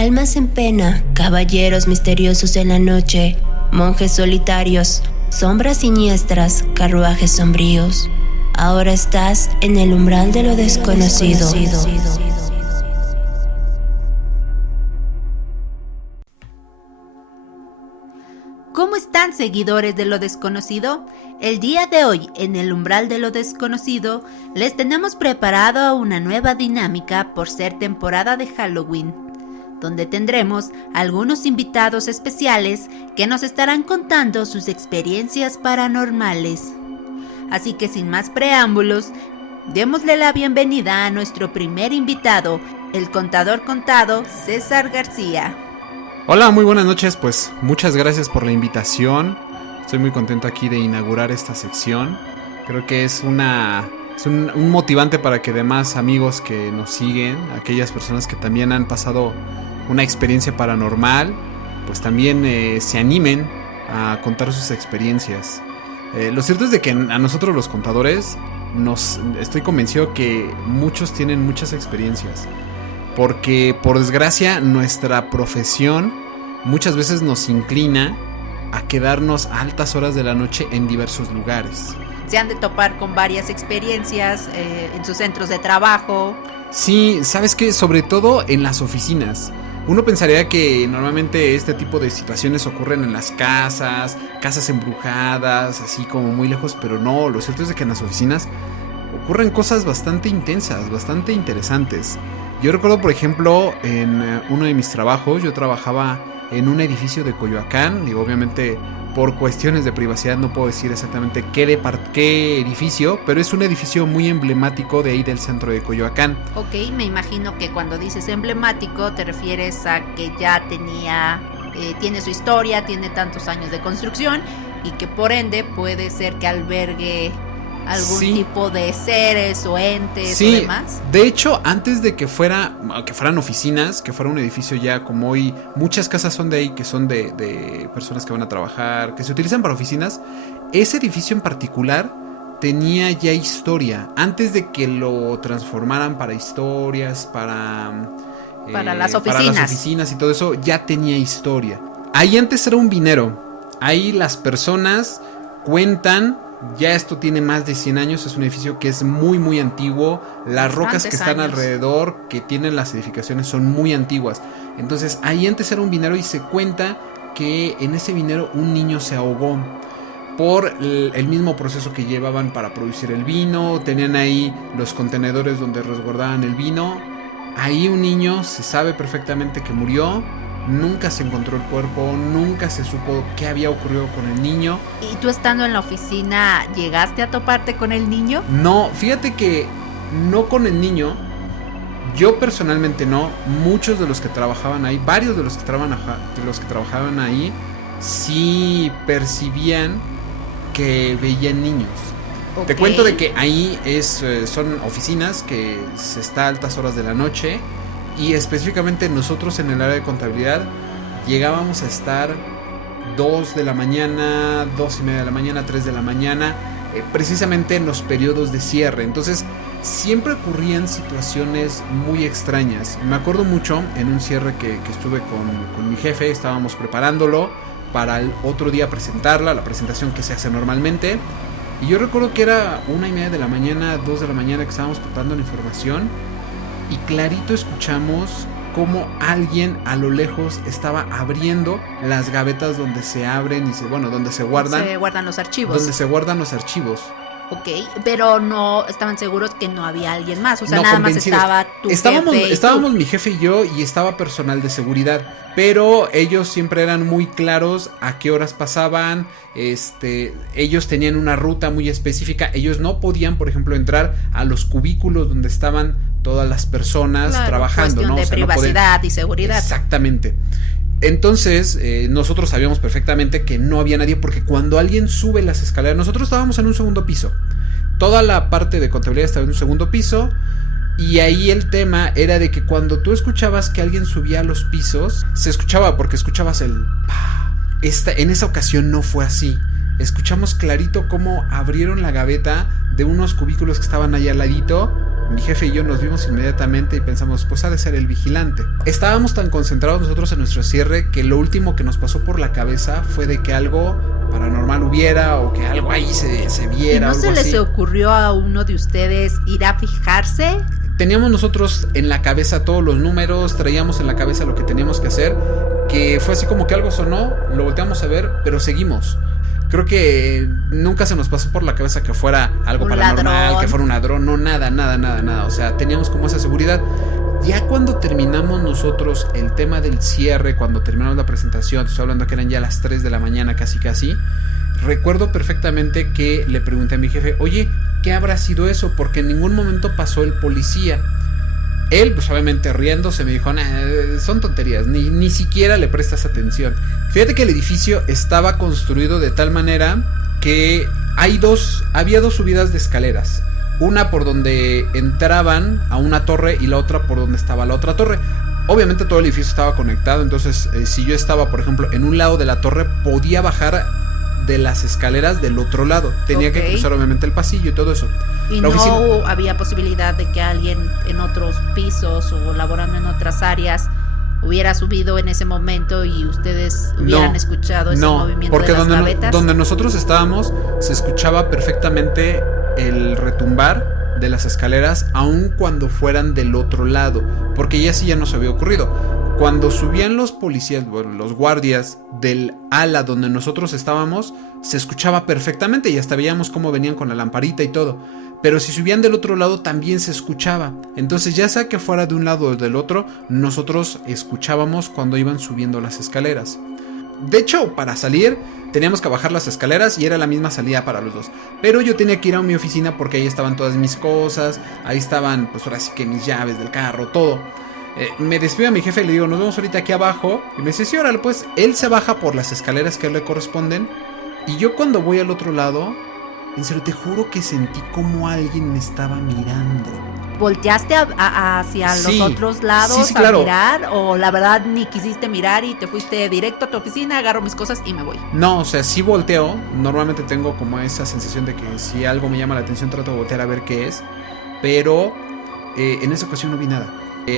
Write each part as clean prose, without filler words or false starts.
Almas en pena, caballeros misteriosos en la noche, monjes solitarios, sombras siniestras, carruajes sombríos. Ahora estás en el umbral de lo desconocido. ¿Cómo están, seguidores de lo desconocido? El día de hoy, en el umbral de lo desconocido, les tenemos preparado una nueva dinámica por ser temporada de Halloween, donde tendremos algunos invitados especiales que nos estarán contando sus experiencias paranormales. Así que sin más preámbulos, démosle la bienvenida a nuestro primer invitado, el contador contado, César García. Hola, muy buenas noches, pues muchas gracias por la invitación. Estoy muy contento aquí de inaugurar esta sección. Creo que es un motivante para que demás amigos que nos siguen, aquellas personas que también han pasado una experiencia paranormal, pues también se animen a contar sus experiencias. Lo cierto es de que a nosotros los contadores estoy convencido que muchos tienen muchas experiencias, porque por desgracia nuestra profesión muchas veces nos inclina a quedarnos a altas horas de la noche en diversos lugares. Se han de topar con varias experiencias en sus centros de trabajo. Sí, ¿sabes qué? Sobre todo en las oficinas. Uno pensaría que normalmente este tipo de situaciones ocurren en las casas embrujadas, así como muy lejos, pero no, lo cierto es de que en las oficinas ocurren cosas bastante intensas, bastante interesantes. Yo recuerdo, por ejemplo, en uno de mis trabajos, yo trabajaba en un edificio de Coyoacán. Digo, obviamente por cuestiones de privacidad no puedo decir exactamente qué edificio, pero es un edificio muy emblemático de ahí del centro de Coyoacán. Ok, me imagino que cuando dices emblemático te refieres a que ya tiene su historia, tiene tantos años de construcción y que por ende puede ser que albergue algún tipo de seres o entes o demás. De hecho, antes de que fueran oficinas, que fuera un edificio ya como hoy, muchas casas son de ahí, que son de personas que van a trabajar, que se utilizan para oficinas. Ese edificio en particular tenía ya historia, antes de que lo transformaran para historias, para las oficinas. Para las oficinas y todo eso, ya tenía historia. Ahí antes era un vinero. Ahí las personas cuentan. Ya esto tiene más de 100 años, es un edificio que es muy muy antiguo. Las rocas que están alrededor, que tienen las edificaciones, son muy antiguas. Entonces ahí antes era un vinero y se cuenta que en ese vinero un niño se ahogó por el mismo proceso que llevaban para producir el vino. Tenían ahí los contenedores donde resguardaban el vino. Ahí un niño se sabe perfectamente que murió. Nunca se encontró el cuerpo, nunca se supo qué había ocurrido con el niño. ¿Y tú estando en la oficina llegaste a toparte con el niño? No, fíjate que no con el niño. Yo personalmente no. Muchos de los que trabajaban ahí, varios de los que trabajaban ahí, sí percibían que veían niños. Okay. Te cuento de que ahí son oficinas que se está a altas horas de la noche. Y específicamente nosotros en el área de contabilidad llegábamos a estar 2 de la mañana, 2:30 de la mañana, 3 de la mañana, precisamente en los periodos de cierre. Entonces siempre ocurrían situaciones muy extrañas. Me acuerdo mucho en un cierre que estuve con mi jefe, estábamos preparándolo para el otro día presentarla, la presentación que se hace normalmente. Y yo recuerdo que era 1:30 de la mañana, 2 de la mañana que estábamos preparando la información. Y clarito escuchamos cómo alguien a lo lejos estaba abriendo las gavetas donde se abren donde se guardan los archivos. Donde se guardan los archivos. Ok, pero no estaban seguros que no había alguien más, o sea, no, nada más estaba tu jefe. Estábamos mi jefe y yo, y estaba personal de seguridad, pero ellos siempre eran muy claros a qué horas pasaban. Ellos tenían una ruta muy específica. Ellos no podían, por ejemplo, entrar a los cubículos donde estaban todas las personas trabajando, ¿no? De privacidad y seguridad. Exactamente. Entonces nosotros sabíamos perfectamente que no había nadie, porque cuando alguien sube las escaleras, nosotros estábamos en un segundo piso, toda la parte de contabilidad estaba en un segundo piso, y ahí el tema era de que cuando tú escuchabas que alguien subía a los pisos, se escuchaba porque escuchabas el en esa ocasión no fue así. Escuchamos clarito cómo abrieron la gaveta de unos cubículos que estaban ahí al ladito Mi jefe y yo nos vimos inmediatamente y pensamos, pues ha de ser el vigilante. Estábamos tan concentrados nosotros en nuestro cierre que lo último que nos pasó por la cabeza fue de que algo paranormal hubiera o que algo ahí se viera. ¿Y no se les ocurrió a uno de ustedes ir a fijarse? Teníamos nosotros en la cabeza todos los números, traíamos en la cabeza lo que teníamos que hacer, que fue así como que algo sonó, lo volteamos a ver, pero seguimos. Creo que nunca se nos pasó por la cabeza que fuera algo paranormal, ladrón, que fuera un ladrón, no, nada. O sea, teníamos como esa seguridad. Ya cuando terminamos nosotros el tema del cierre, cuando terminamos la presentación, estoy hablando que eran ya las 3 de la mañana casi, recuerdo perfectamente que le pregunté a mi jefe, oye, ¿qué habrá sido eso? Porque en ningún momento pasó el policía. Él, pues obviamente riéndose, me dijo, son tonterías, ni siquiera le prestas atención. Fíjate que el edificio estaba construido de tal manera que había dos subidas de escaleras. Una por donde entraban a una torre y la otra por donde estaba la otra torre. Obviamente todo el edificio estaba conectado, entonces si yo estaba, por ejemplo, en un lado de la torre, podía bajar de las escaleras del otro lado. Tenía que cruzar obviamente el pasillo y todo eso. Y no había posibilidad de que alguien en otros pisos o laborando en otras áreas hubiera subido en ese momento y ustedes hubieran escuchado ese movimiento de las gavetas. Donde nosotros estábamos se escuchaba perfectamente el retumbar de las escaleras, aun cuando fueran del otro lado, porque ya sí ya nos había ocurrido. Cuando subían los policías, los guardias del ala donde nosotros estábamos, se escuchaba perfectamente y hasta veíamos cómo venían con la lamparita y todo. Pero si subían del otro lado también se escuchaba. Entonces ya sea que fuera de un lado o del otro, nosotros escuchábamos cuando iban subiendo las escaleras. De hecho, para salir teníamos que bajar las escaleras y era la misma salida para los dos. Pero yo tenía que ir a mi oficina porque ahí estaban todas mis cosas. Ahí estaban, pues ahora sí que mis llaves del carro, todo. Me despido a mi jefe y le digo, nos vemos ahorita aquí abajo. Y me dice, sí, órale, pues. Él se baja por las escaleras que a él le corresponden. Y yo cuando voy al otro lado, en serio, te juro que sentí como alguien me estaba mirando. ¿Volteaste hacia los otros lados a mirar? ¿O la verdad ni quisiste mirar y te fuiste directo a tu oficina, agarro mis cosas y me voy? No, o sea, sí volteo. Normalmente tengo como esa sensación de que si algo me llama la atención trato de voltear a ver qué es. Pero en esa ocasión no vi nada.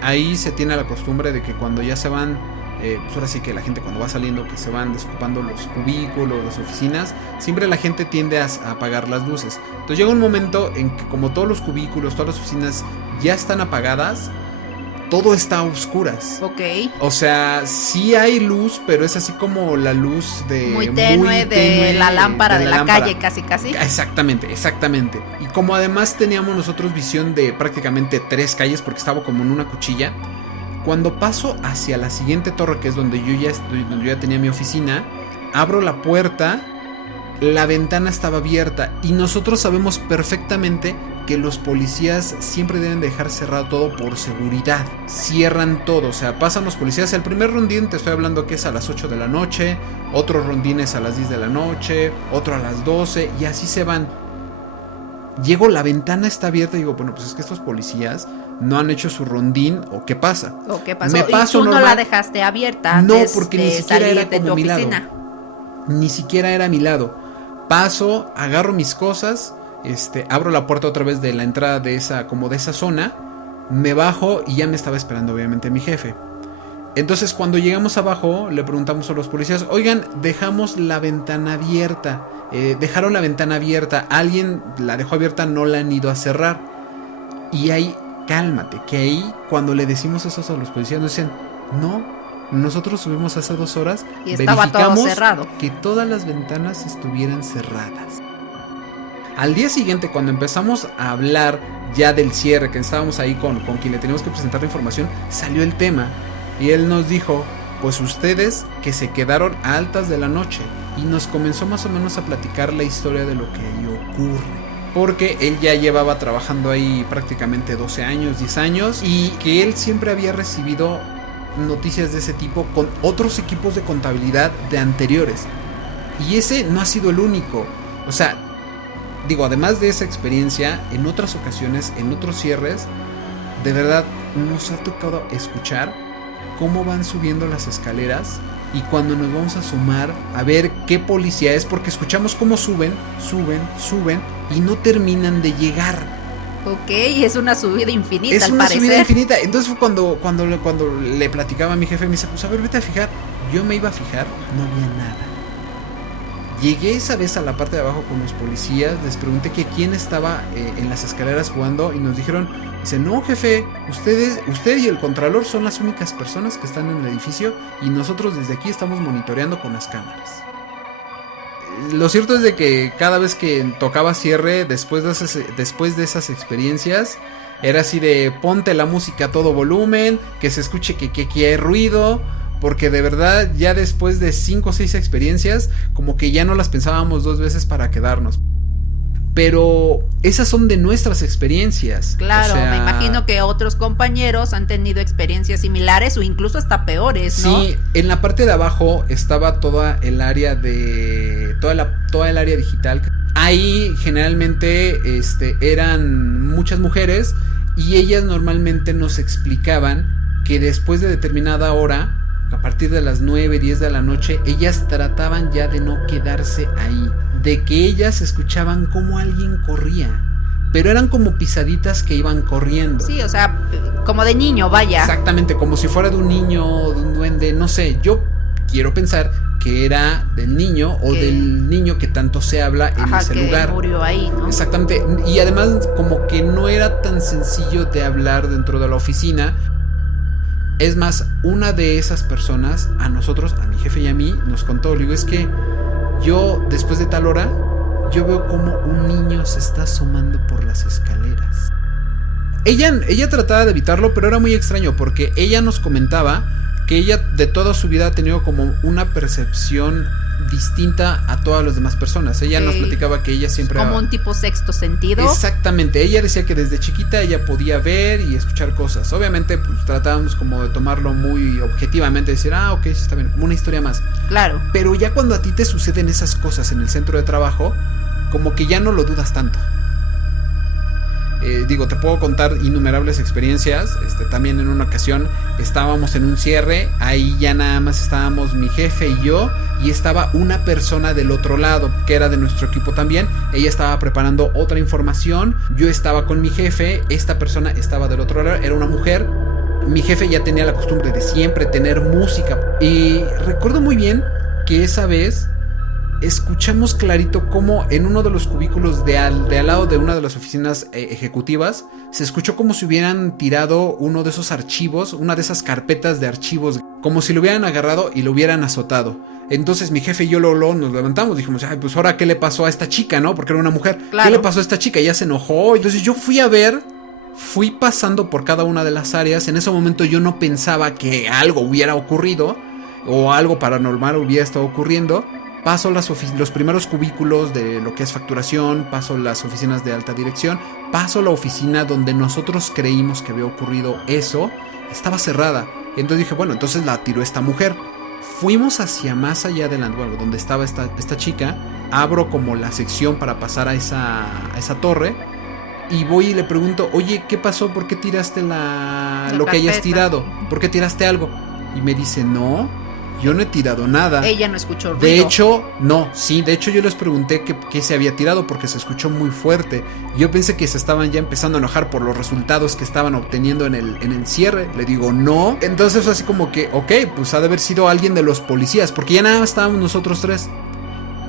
Ahí se tiene la costumbre de que cuando ya se van, pues ahora sí que la gente cuando va saliendo, que se van desocupando los cubículos, las oficinas, siempre la gente tiende a apagar las luces. Entonces llega un momento en que como todos los cubículos, todas las oficinas ya están apagadas, todo está a oscuras. Ok. O sea, sí hay luz, pero es así como la luz de muy tenue de la lámpara de la calle, casi. Exactamente. Y como además teníamos nosotros visión de prácticamente 3 calles, porque estaba como en una cuchilla, cuando paso hacia la siguiente torre, que es donde yo ya tenía mi oficina, abro la puerta, la ventana estaba abierta y nosotros sabemos perfectamente que los policías siempre deben dejar cerrado todo por seguridad. Cierran todo, o sea, pasan los policías. El primer rondín te estoy hablando que es a las 8 de la noche, otro rondín es a las 10 de la noche, otro a las 12 y así se van. Llego, la ventana está abierta y digo, bueno, pues es que estos policías no han hecho su rondín o qué pasa. Me paso, ¿y tú normal? ¿No la dejaste abierta antes porque ni siquiera era como mi lado. Ni siquiera era a mi lado. Paso, agarro mis cosas, abro la puerta otra vez de la entrada de esa zona, me bajo y ya me estaba esperando obviamente mi jefe. Entonces cuando llegamos abajo le preguntamos a los policías, oigan, dejamos la ventana abierta. Dejaron la ventana abierta, alguien la dejó abierta, no la han ido a cerrar. Y ahí, cálmate, que ahí cuando le decimos eso a los policías nos dicen, no, nosotros subimos hace 2 horas y estaba todo cerrado, que todas las ventanas estuvieran cerradas. Al día siguiente, cuando empezamos a hablar ya del cierre, que estábamos ahí con quien le teníamos que presentar la información, salió el tema y él nos dijo, pues ustedes que se quedaron a altas de la noche, y nos comenzó más o menos a platicar la historia de lo que ahí ocurre. Porque él ya llevaba trabajando ahí prácticamente 12 años, 10 años, y que él siempre había recibido noticias de ese tipo con otros equipos de contabilidad de anteriores. Y ese no ha sido el único. O sea, digo, además de esa experiencia, en otras ocasiones, en otros cierres, de verdad nos ha tocado escuchar cómo van subiendo las escaleras. Y cuando nos vamos a asomar a ver qué policía es, porque escuchamos cómo suben y no terminan de llegar. Ok, es una subida infinita, Es al una parecer. subida infinita. Entonces fue cuando le platicaba a mi jefe, me dice, pues a ver, vete a fijar. Yo me iba a fijar, no había nada. Llegué esa vez a la parte de abajo con los policías, les pregunté que quién estaba en las escaleras jugando y nos dijeron, dice, no jefe, usted y el contralor son las únicas personas que están en el edificio y nosotros desde aquí estamos monitoreando con las cámaras. Lo cierto es de que cada vez que tocaba cierre, después de esas experiencias, era así de ponte la música a todo volumen, que se escuche que hay ruido, porque de verdad ya después de 5 o 6 experiencias, como que ya no las pensábamos 2 veces para quedarnos. Pero esas son de nuestras experiencias. Claro, o sea, me imagino que otros compañeros han tenido experiencias similares o incluso hasta peores, ¿no? Sí, en la parte de abajo estaba toda el área de toda el área digital. Ahí generalmente eran muchas mujeres y ellas normalmente nos explicaban que después de determinada hora, a partir de las 9, 10 de la noche, ellas trataban ya de no quedarse ahí, de que ellas escuchaban como alguien corría, pero eran como pisaditas que iban corriendo. Sí, o sea, como de niño, vaya. Exactamente, como si fuera de un niño, de un duende, no sé, yo quiero pensar que era del niño o del niño que tanto se habla en ese lugar. Murió ahí, ¿no? Exactamente, y además como que no era tan sencillo de hablar dentro de la oficina. Es más, una de esas personas, a nosotros, a mi jefe y a mí, nos contó, le digo, es que yo, después de tal hora, yo veo como un niño se está asomando por las escaleras. Ella trataba de evitarlo, pero era muy extraño, porque ella nos comentaba que ella de toda su vida ha tenido como una percepción distinta a todas las demás personas. Ella nos platicaba que ella siempre... Como un tipo sexto sentido. Exactamente, ella decía que desde chiquita ella podía ver y escuchar cosas. Obviamente pues tratábamos como de tomarlo muy objetivamente, decir, ok, sí está bien, como una historia más. Claro. Pero ya cuando a ti te suceden esas cosas en el centro de trabajo, como que ya no lo dudas tanto. Te puedo contar innumerables experiencias. También en una ocasión estábamos en un cierre, ahí ya nada más estábamos mi jefe y yo, y estaba una persona del otro lado, que era de nuestro equipo también. Ella estaba preparando otra información, yo estaba con mi jefe, esta persona estaba del otro lado, era una mujer. Mi jefe ya tenía la costumbre de siempre tener música, y recuerdo muy bien que esa vez escuchamos clarito como en uno de los cubículos de al lado de una de las oficinas ejecutivas se escuchó como si hubieran tirado uno de esos archivos, una de esas carpetas de archivos, como si lo hubieran agarrado y lo hubieran azotado. Entonces mi jefe y yo nos levantamos, dijimos, ay, pues ahora qué le pasó a esta chica, ¿no? Porque era una mujer. Claro. ¿Qué le pasó a esta chica? Ya se enojó. Entonces yo fui pasando por cada una de las áreas. En ese momento yo no pensaba que algo hubiera ocurrido o algo paranormal hubiera estado ocurriendo. Paso los primeros cubículos de lo que es facturación, paso las oficinas de alta dirección, paso la oficina donde nosotros creímos que había ocurrido eso, estaba cerrada. Entonces dije, bueno, entonces la tiró esta mujer. Fuimos hacia más allá adelante, bueno, donde estaba esta chica, abro como la sección para pasar a esa torre y voy y le pregunto, oye, ¿qué pasó? ¿Por qué tiraste lo que hayas tirado? ¿Por qué tiraste algo? Y me dice, no, yo no he tirado nada. Ella no escuchó ruido. De hecho, yo les pregunté qué se había tirado porque se escuchó muy fuerte. Yo pensé que se estaban ya empezando a enojar por los resultados que estaban obteniendo en el cierre. Le digo, no. Entonces fue así como que, ok, pues ha de haber sido alguien de los policías, porque ya nada más estábamos nosotros tres.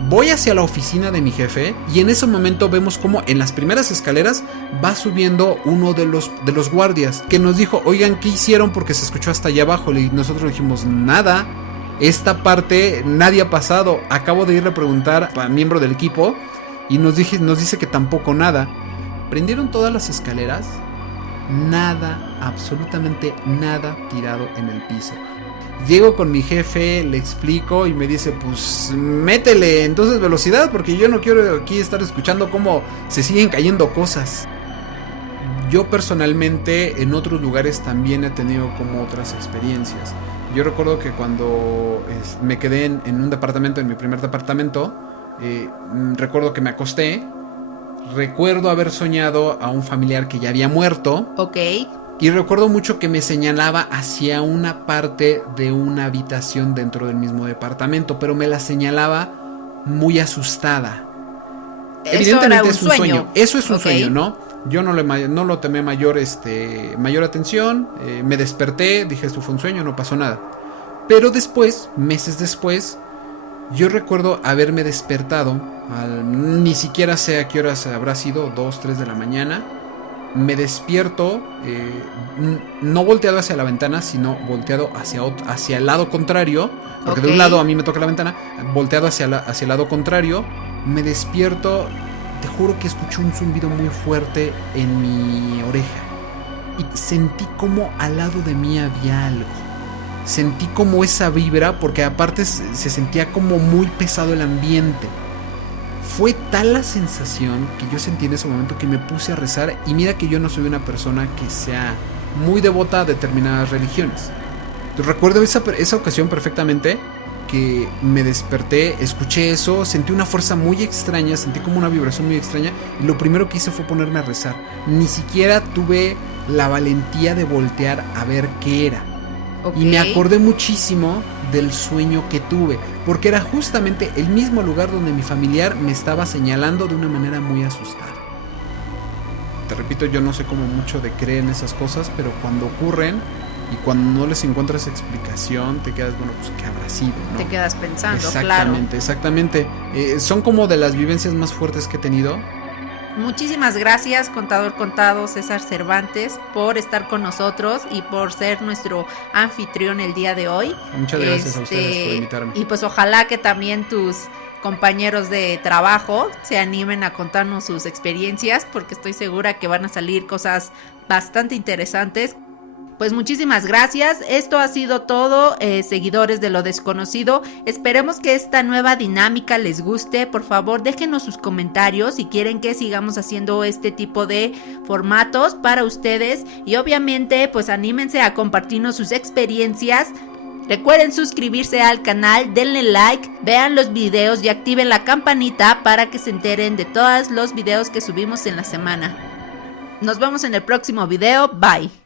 Voy hacia la oficina de mi jefe y en ese momento vemos como en las primeras escaleras va subiendo uno de los guardias que nos dijo, oigan, ¿qué hicieron? Porque se escuchó hasta allá abajo. Y nosotros dijimos, nada. Esta parte nadie ha pasado. Acabo de ir a preguntar a miembro del equipo y nos dice que tampoco nada. Prendieron todas las escaleras. Nada, absolutamente nada tirado en el piso. Llego con mi jefe, le explico y me dice, pues métele entonces velocidad porque yo no quiero aquí estar escuchando cómo se siguen cayendo cosas. Yo personalmente en otros lugares también he tenido como otras experiencias. Yo recuerdo que cuando me quedé en un departamento, en mi primer departamento, recuerdo que me acosté. Recuerdo haber soñado a un familiar que ya había muerto. Ok. Y recuerdo mucho que me señalaba hacia una parte de una habitación dentro del mismo departamento, pero me la señalaba muy asustada. Evidentemente es un sueño. Eso es un sueño, ¿no? Yo no lo tomé mayor atención. Me desperté, dije esto fue un sueño, no pasó nada. Pero después, meses después, yo recuerdo haberme despertado, ni siquiera sé a qué horas habrá sido, 2, 3 de la mañana. Me despierto, no volteado hacia la ventana, sino volteado hacia el lado contrario. Porque de un lado a mí me toca la ventana, volteado hacia el lado contrario. Me despierto, te juro que escuché un zumbido muy fuerte en mi oreja. Y sentí como al lado de mí había algo. Sentí como esa vibra, porque aparte se sentía como muy pesado el ambiente. Fue tal la sensación que yo sentí en ese momento que me puse a rezar. Y mira que yo no soy una persona que sea muy devota a determinadas religiones. Recuerdo esa ocasión perfectamente, que me desperté, escuché eso, sentí una fuerza muy extraña, sentí como una vibración muy extraña. Y lo primero que hice fue ponerme a rezar. Ni siquiera tuve la valentía de voltear a ver qué era. Y me acordé muchísimo del sueño que tuve, porque era justamente el mismo lugar donde mi familiar me estaba señalando de una manera muy asustada. Te repito, yo no sé como mucho de creer en esas cosas, pero cuando ocurren y cuando no les encuentras explicación, te quedas, bueno, pues ¿qué habrá sido? ¿No? Te quedas pensando, exactamente, exactamente. Son como de las vivencias más fuertes que he tenido. Muchísimas gracias, contador contado César Cervantes, por estar con nosotros y por ser nuestro anfitrión el día de hoy. Muchas gracias a ustedes por invitarme. Y pues ojalá que también tus compañeros de trabajo se animen a contarnos sus experiencias, porque estoy segura que van a salir cosas bastante interesantes. Pues muchísimas gracias, esto ha sido todo, seguidores de Lo Desconocido. Esperemos que esta nueva dinámica les guste. Por favor, déjenos sus comentarios si quieren que sigamos haciendo este tipo de formatos para ustedes. Y obviamente, pues anímense a compartirnos sus experiencias. Recuerden suscribirse al canal, denle like, vean los videos y activen la campanita para que se enteren de todos los videos que subimos en la semana. Nos vemos en el próximo video, bye.